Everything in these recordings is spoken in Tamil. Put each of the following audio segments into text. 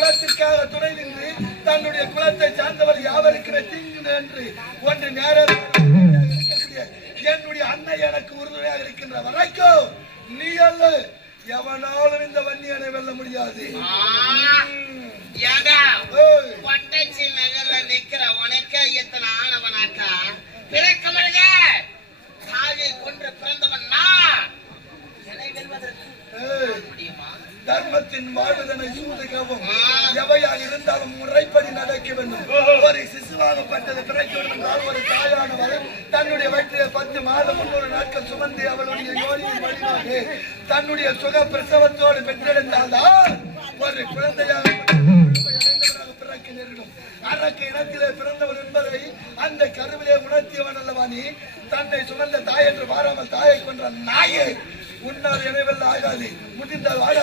குலத்திற்காக துணை நின்று தன்னுடைய குலத்தை சார்ந்தவர் யாவருக்குமே தீங்கு என்று ஒன்று நேரடியாக இருக்கக்கூடிய என்னுடைய அண்ணன் எனக்கு உறுதுணையாக இருக்கின்ற வரைக்கும் நீ அல்ல எவனாலும் இந்த வன்னியனை வெல்ல முடியாது. நிக்கிற உனக்கு எத்தனை ஆனவனாக்கா பிறக்கமல்க தாயை கொன்று பிறந்தவன் நான் என்னை வெல்வதற்கு தர்மத்தின் வாழ்வதனை சூதுகவும் எவையாக இருந்தாலும் முறைப்படி நடக்க வேண்டும். ஒரு சிசுவாகப்பட்டது பிறக்க வேண்டும் என்றால் ஒரு தாயானவர் தன்னுடைய வயிற்றிலே 10 மாதம் 300 நாட்கள் சுமந்து அவளுடைய யோனியின் வழியாக தன்னுடைய சுக பிரசவத்தோடு பெற்றெடுத்தால்தான் ஒரு குழந்தையாக பிறக்க நேரிடும். அரக்க இனத்திலே பிறந்தவன் என்பதை அந்த கருவிலே உணர்த்தியவன் அல்லவா நீ? தன்னை சுமந்த தாய் என்று மாறாமல் தாயை கொன்ற நாயே உன்னால் எனவெல்ல ஆகாது. முடிந்தால் வாழ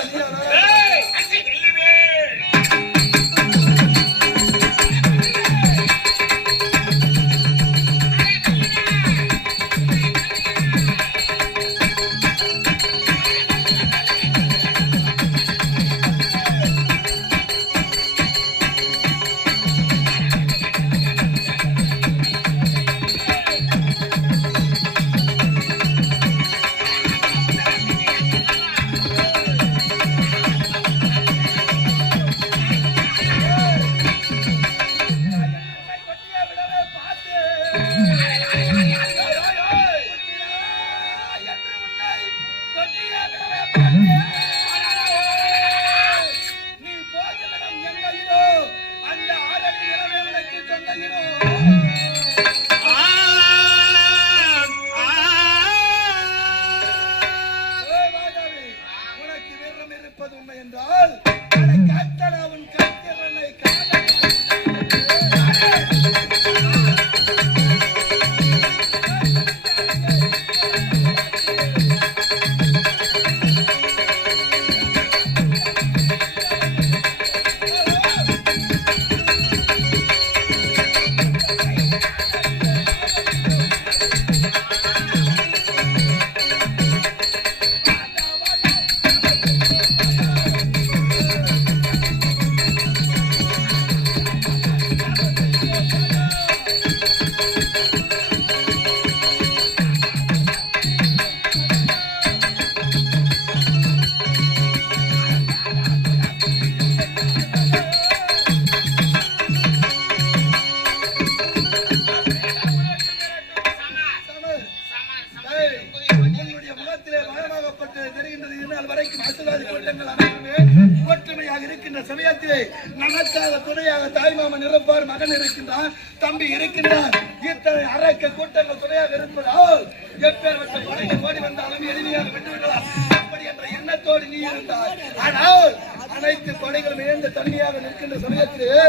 சமயத்திலே நமக்காக துணையாக தாய்மாமன் இருப்பார், மகன் இருக்கின்றார், தம்பி இருக்கின்றார். இத்தனை அரக்க கூட்டங்கள் துணையாக இருப்பதால் எப்பேற்பட்ட படைகள் ஓடி வந்தாலும் எளிமையாக வென்றுவிடலாம் அப்படி என்ற எண்ணத்தோடு நீ இருந்தார். ஆனால் அனைத்து படைகளும் இழந்த தன்மையாக நிற்கின்ற சமயத்திலே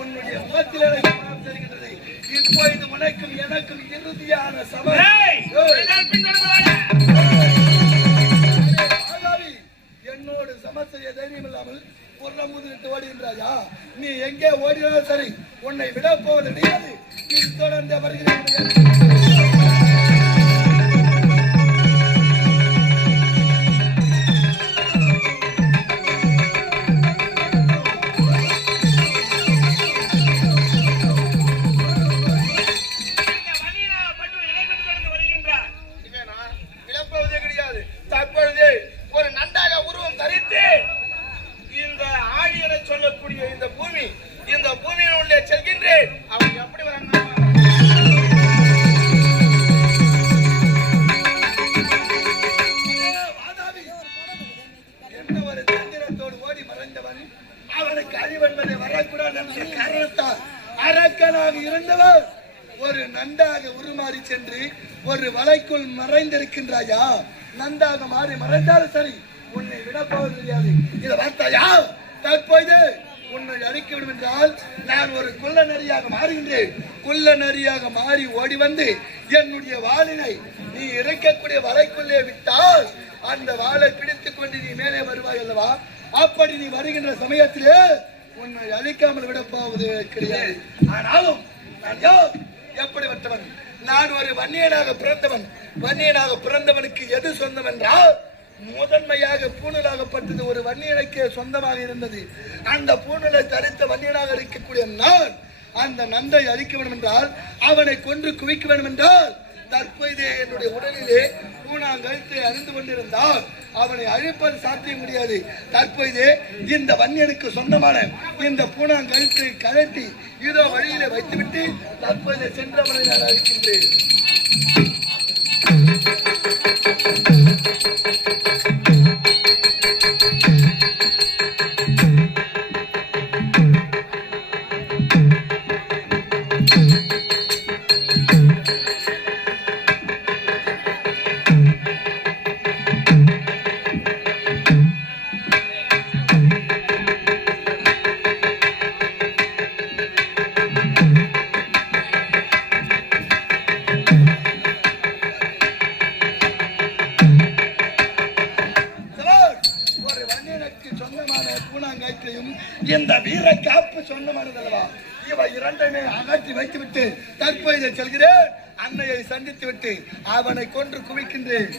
உன்னுடைய முகத்திலே தெரிகின்றது. இப்பொழுது உனக்கும் எனக்கும் இறுதியான சபை. என்னோடு சமஸ்தைய தைரியம் இல்லாமல் ஓடுகின்றாயா? நீ எங்கே ஓடினாலும் சரி, உன்னை விட போவது கிடையாது. தொடர்ந்து வருகிறேன். ஒரு நண்டாக உருமாறி சென்று ஒரு வலைக்குள் மறைந்திருக்கின்றாயா? நண்டாக மாறி மறைந்தாலும் சரி, உன்னை விட போவது தெரியாது. இதை பார்த்தாயா? தற்போது உன்னை அழிக்கிவிடும் என்றால் நான் ஒரு குள்ள நரியாக மாறுகின்றேன். குள்ள நரியாக மாறி ஓடி வந்து என்னுடைய வாளினை நீ இறைக்கக்கூடிய வலைக்குள்ளே விட்டால் அந்த வாளை பிடித்துக் கொண்டு நீ மேலே வருவாய் அல்லவா? அப்படி நீ வருகின்ற சமயத்திலே உன்னை அழிக்காமல் விட போவது கிடையாது. ஆனாலும் நான் யார்? எப்படிப்பட்டவன்? நான் ஒரு வன்னியனாக பிறந்தவன். வன்னியனாக பிறந்தவனுக்கு எது சொந்தம் என்றால் முதன்மையாக பூணலாகப்பட்டது ஒரு வன்னியனுக்கு சொந்தமாக இருந்தது. அந்த பூணலை தரித்த வன்னியனாக இருக்கக்கூடிய நான் அந்த நந்தை அழிக்க வேண்டும் என்றால், அவனை கொன்று குவிக்க வேண்டும் என்றால், தற்போது என்னுடைய உடலிலே பூணாங்கழுத்தை அறிந்து கொண்டிருந்தால் அவனை அழிப்பது சாத்தியம் முடியாது. தற்போது இந்த வன்னியனுக்கு சொந்தமான இந்த பூணாங்கழுத்தை கழட்டி இதோ வழியிலே வைத்துவிட்டு தற்போது சென்றவனை நான் அழிக்கின்றேன். இந்த வீர காப்பு சொந்தமானதல்லவா, இவை இரண்டையுமே அகற்றி வைத்துவிட்டு தற்போது செல்கிறேன். அன்னையை சந்தித்து விட்டு அவனை கொன்று குவிக்கின்றேன்.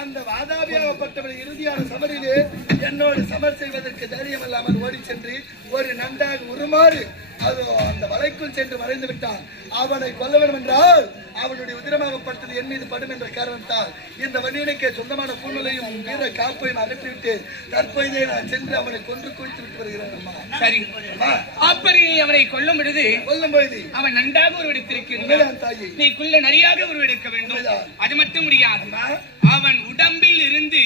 அந்த வாதாபியாகப்பட்டவரை இறுதியான சமரிலே என்னோடு சமர் செய்வதற்கு தைரியம் இல்லாமல் ஓடி சென்று ஒரு நன்றாக உருமாறு அது அந்த வலைக்குள் சென்று மறைந்து விட்டான். அவனை கொல்ல வேண்டும் என்றால் அவனுடைய உதிரமாகப்பட்டது என் மீது படும் என்ற காரணத்தால் இந்த வன்னியனுக்கு சொந்தமான பூணலையும் வீர காப்பையும் அகற்றிவிட்டு தற்போதே நான் சென்று அவனை கொன்று குவித்து விட்டு வருகிறேன். சரி, அப்படி அவனை கொல்லும் பொழுது அவன் நன்றாக உருவெடுத்திருக்கிறான். நீ குள்ள நரியாக உருவெடுக்க வேண்டும். அது மட்டும் முடியாது, அவன் உடம்பில் இருந்து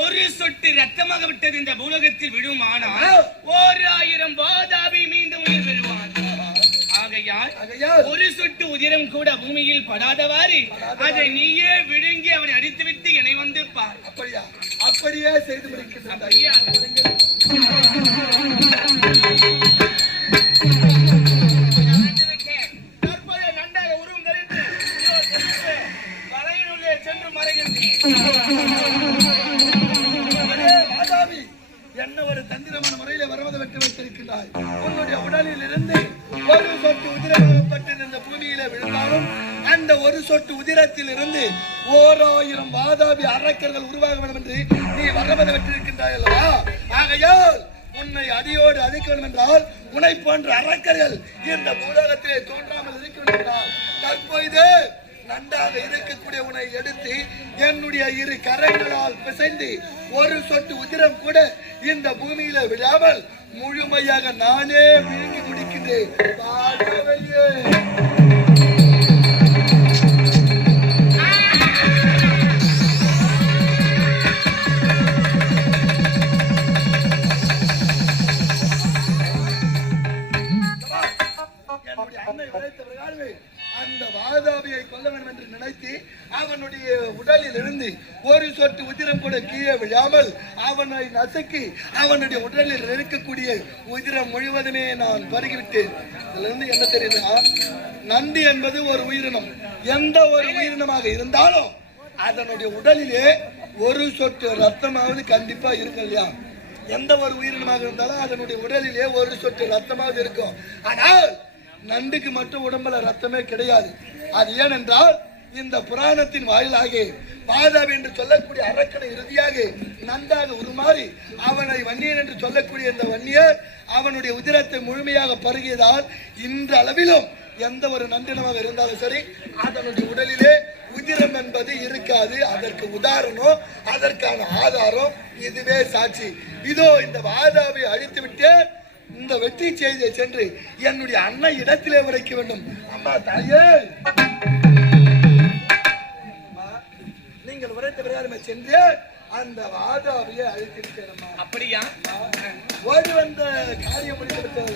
ஒரு சொட்டு ரத்தமாக விட்டது இந்த பூலகத்தில் விழுமானால் 1000 வாதாபி மீண்டும் உயிர் பெறுவான். ஆகையால் ஒரு சொட்டு உதிரம் கூட பூமியில் படாதவாறு அதை நீயே விழுங்கி அவனை அடித்துவிட்டு என்னை வந்து பார். அப்படியே செய்து முடிக்கின்றான். நன்றாக உருவம் தரித்து வலையினுள்ளே சென்று மறைகின்றேன். என்ன ஒரு தந்திரமான முறையில வரவதை வெற்றி வைத்திருக்கின்றாய். உன்னுடைய உடலில் இருந்து ஒரு சொட்டு உதிரப்பட்டு இந்த பூமியில விழுந்தாலும் அந்த ஒரு சொட்டு உதிரத்தில் இருந்து 1000 வாதாபி அரக்கர்கள் உருவாக வேண்டும் என்று நீ வரவதை வெற்றிருக்கின்றாய் அல்லவா. ஆகையால் உன்னை அடியோடு அழிக்க வேண்டும் என்றால் உன்னை போன்ற அரக்கர்கள் இந்த பூலோகத்திலே தோன்றாமல் இருக்க வேண்டும் என்றால் தற்போது நன்றாக இருக்கக்கூடிய உன்னை எடுத்து என்னுடைய இரு கரங்களால் பிசைந்து ஒரு சொட்டு உதிரம் கூட இந்த பூமியில விடாமல் முழுமையாக நானே விழுங்கி முடிக்கின்றேன். என்னுடைய அன்னை உரைத்தவர்கள் அந்த வாதாபியை கொல்ல வேண்டும் என்று நினைத்து அவனுடைய உடலில் இருந்து ஒரு சொட்டு உதிரம் கூட கீழே விழாமல் அவனை நசுக்கி அவனுடைய உடலில் இருக்கக்கூடிய உதிரம் முழுவதுமே நான் பருகிவிட்டேன். இதுல இருந்து என்ன தெரியுதுன்னா, நந்தி என்பது ஒரு உயிரினம். எந்த ஒரு உயிரினமாக இருந்தாலும் அதனுடைய உடலிலே ஒரு சொட்டு ரத்தமாவது கண்டிப்பா இருக்கும் இல்லையா. எந்த ஒரு உயிரினமாக இருந்தாலும் அதனுடைய உடலிலே ஒரு சொட்டு ரத்தமாவது இருக்கும். ஆனால் நண்டுக்கு மட்டும் உடம்புல ரத்தமே கிடையாது. அது ஏனென்றால் இந்த புராணத்தின் வாயிலாக வாதாபி என்று சொல்லக்கூடிய அரக்கனை இறுதியாக நன்றாக உருமாறி அவனை வன்னியன் என்று சொல்லக்கூடிய இந்த வன்னியர் அவனுடைய உதிரத்தை முழுமையாக பருகியதால் இன்ற அளவிலும் எந்த ஒரு நண்டினமாக இருந்தாலும் சரி அதனுடைய உடலிலே உதிரம் என்பது இருக்காது. அதற்கு உதாரணம், அதற்கான ஆதாரம் இதுவே சாட்சி. இதோ இந்த வாதாபை அழித்து விட்டு இந்த வெற்றி செய்தியை சென்று என்னுடைய அன்னை இடத்திலே உரைக்க வேண்டும். அம்மா தாயே, நீங்கள் உரைத்த பிரகாரமே சென்று அந்த வாதாபியை அழித்திருக்கிறேன். அப்படியா? ஓடி வந்த காரியம் முடிந்து விட்டது.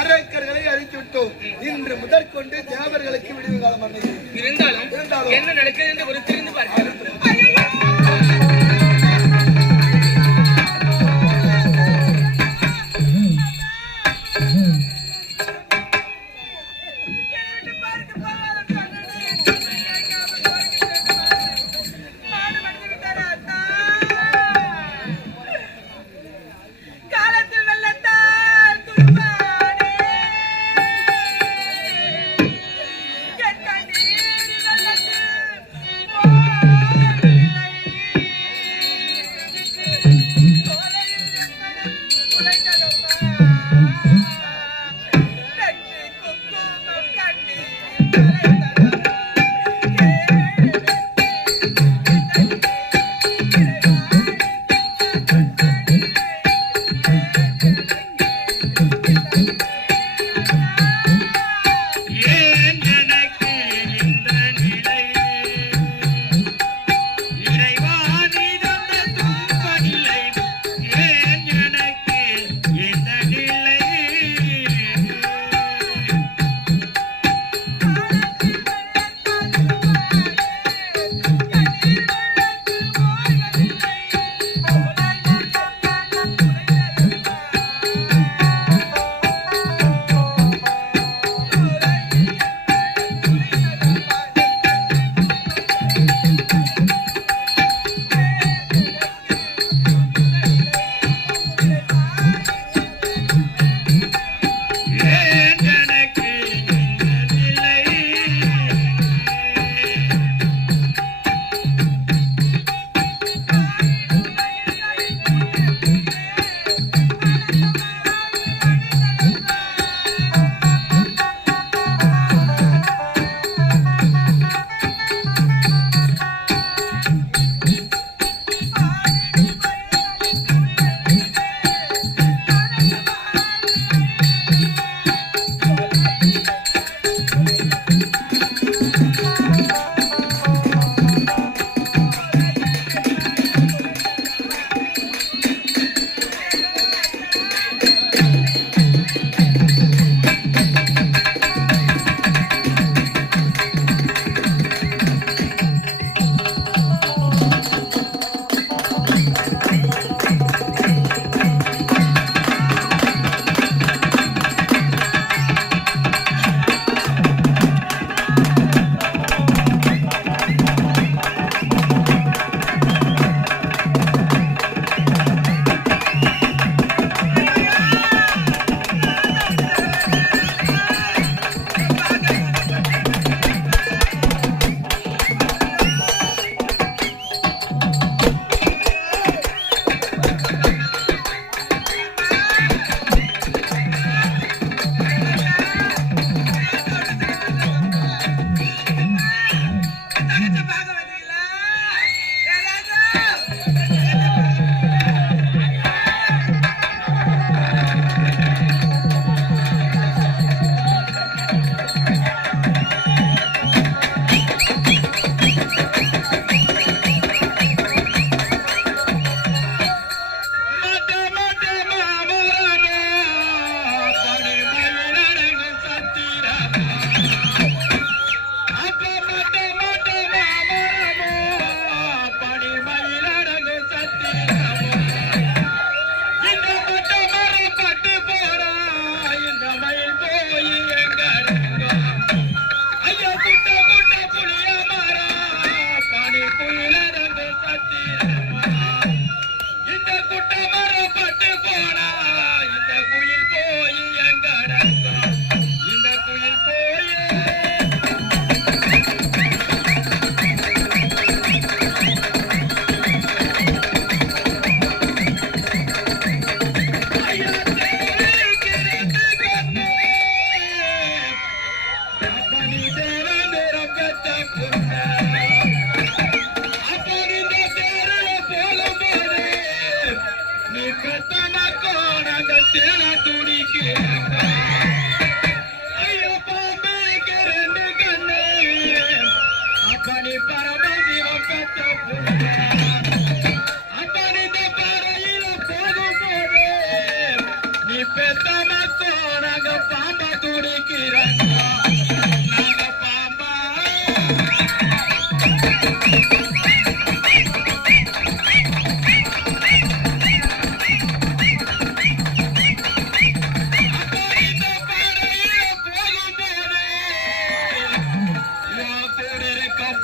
அரக்கர்களை அழித்து விட்டோம். இன்று முதற்கொண்டு தேவர்களுக்கு விடுவு காலம் இருந்தாலும் என்ன நடக்குது என்று ஒரு தெரிந்து பார்க்க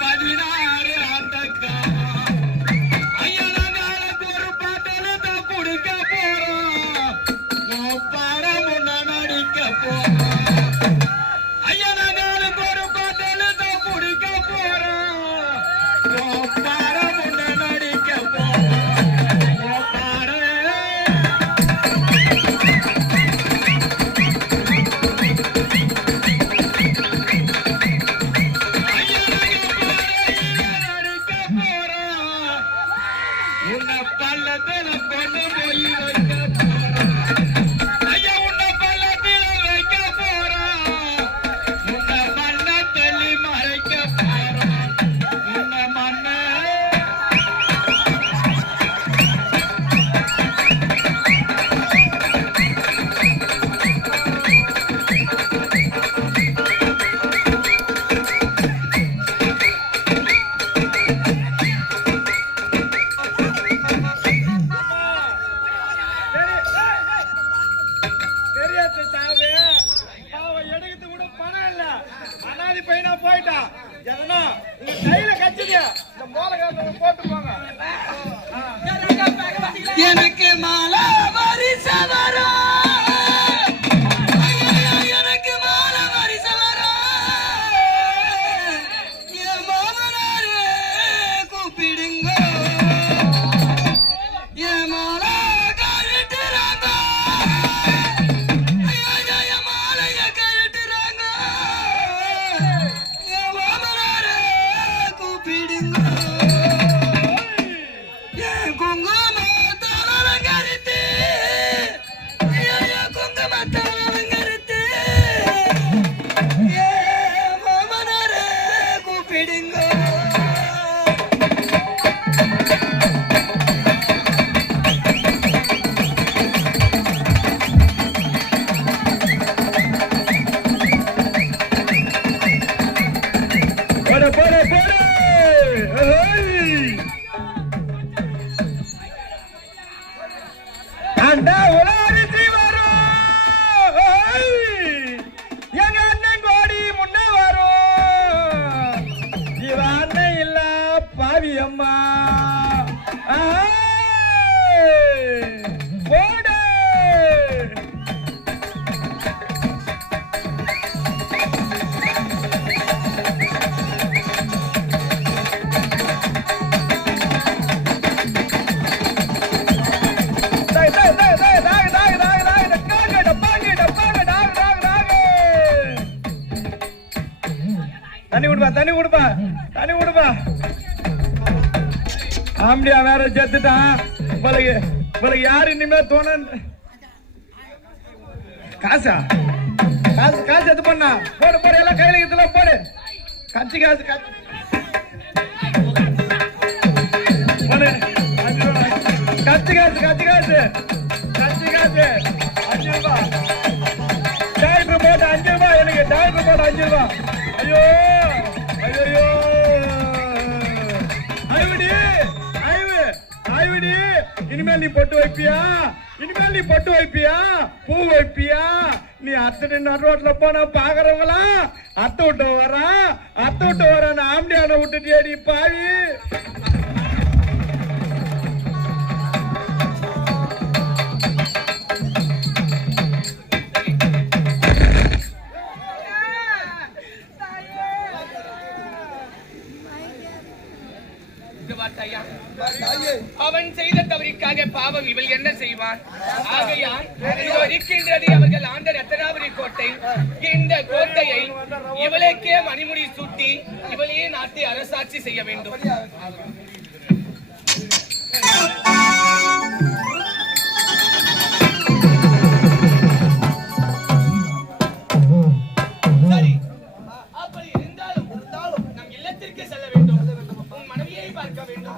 பதினாறு ஆட்டக்கா தண்ணி கொடுப்பா தண்ணி கொடுப்பா தண்ணி கொடுப்பா. ஆம்பியா வேற செத்துட்டான். உங்களுக்கு யாரு இனிமே தோண காசா காசு காசு எது பண்ணா போடு போடு எல்லாம் கையில இதுல போடு. கட்சி காசு போடு. 5 ரூபா கட்சி காசு கட்சி காசு கட்சி காசு 5 ரூபா. டாக்டர் போட்டு 5 ரூபா எனக்கு. டாக்டர் போட்டு 5 ரூபா. ஐயோ ஐயோ ஐவிடி ஐவிடி இனிமேல் நீ பொட்டு வைப்பியா? இனிமேல் நீ பொட்டு வைப்பியா? பூ வைப்பியா? நீ அத்தனை நடுரோட்ல போனா பாக்குறவங்களா அத்தை விட்டு வரான் ஆம்பியான விட்டுட்டியா நீ பாவி? அவன் செய்த தவறிக்காக பாவம் இவள் என்ன செய்வான்? ஆகையால் இதோ இருக்கின்றது அவர்கள் ஆண்ட ரத்தனாபுரி கோட்டை. இந்த கோட்டையை இவளுக்கே மணிமுடி சூட்டி இவளையே நாட்டை அரசாட்சி செய்ய வேண்டும். சரி, அப்படி இருந்தாலும் நம் இல்லத்திற்கு செல்ல வேண்டும். உன் மனைவியை பார்க்க வேண்டும்.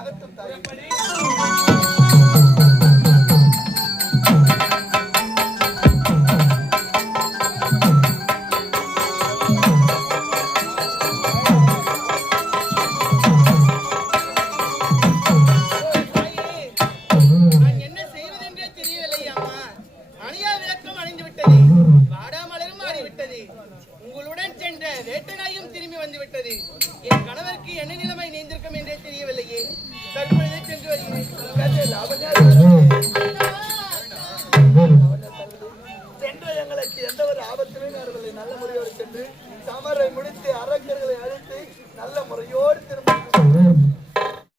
உங்களுடன் சென்ற வேட்டனாயும் திரும்பி வந்து விட்டது. என் கணவருக்கு என்ன நிலைமை நேர்ந்திருக்கும் என்றே தெரியவில்லையே. தற்பொழுது சென்று வருகிறேன்.